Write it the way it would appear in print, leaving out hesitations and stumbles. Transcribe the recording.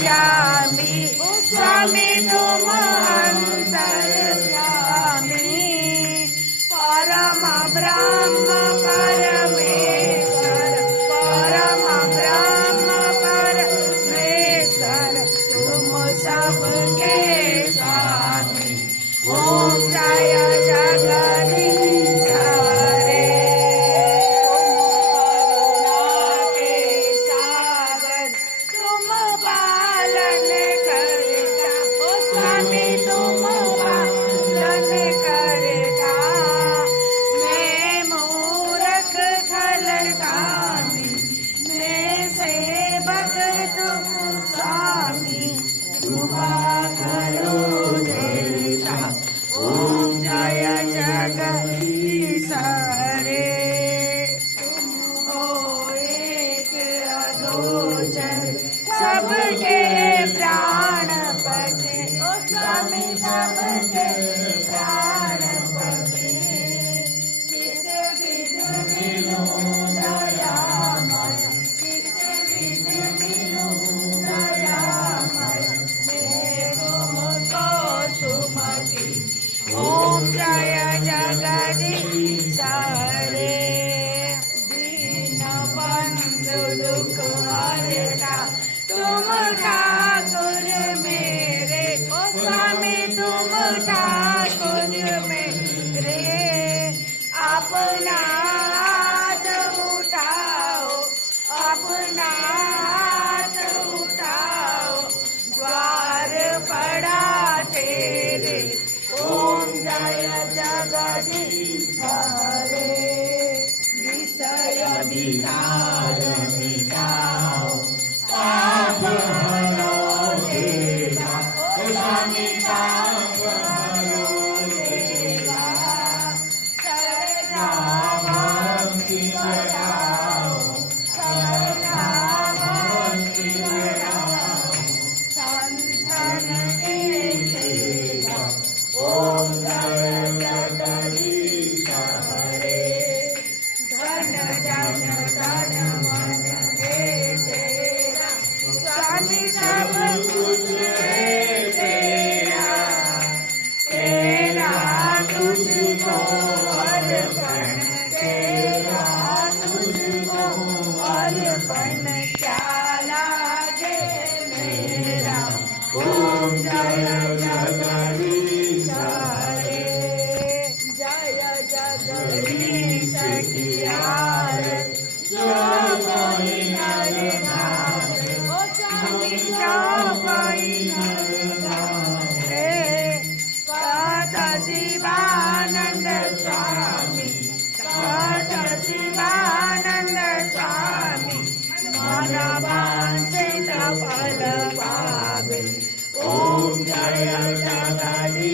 जामी स्वामी तुम अंतर्यामी परम ब्रह्म परमेश्वर परम ब्रह्म परमेश्वर तुम सबके स्वामी ओम जय जगदीश रे तुम पालन करता ओ स्वामी तुम पालन करता मैं मूर्ख खलगामी मैं सेवक तुम स्वामी कृपा करो देवता ओम जय जगदीश रे तुम हो एक अधोचर सबके प्राणपति ओ स्वामी सबके प्राणपति किस विध मिलूं दयामय किस विध मिलूं दयामय मैं तुमको सुमति ओम जय जगदीश रे दीन बंधु दुख हरता तुम ठाकुर मेरे ओ स्वामी तुम ठाकुर मेरे अपना हाथ उठाओ अपना हाथ उठाओ द्वार पड़ा तेरे ओम जय जगदीश रे विषय विकार मिटाओ पाप हरो देवा ओ स्वामी पाप हरो देवा श्रद्धा भक्ति बढ़ाओ श्रद्धा भक्ति बढ़ाओ संतन के सेवा ओम जय जगदीश रे धन जन धन मन हे तेरा स्वामी सब कुछ है तेरा तेरा तुझको अर्पण तेरा तुझको अर्पण क्या लागे मेरा ओम जय जगदीश रे जय जगदीश की आरती जो कोई नर गावे ओ स्वामी जो कोई नर गावे पाठ शिवानंद स्वामी पाठ शिवानंद स्वामी मन वांछित फल पावे ओम जय जगदीश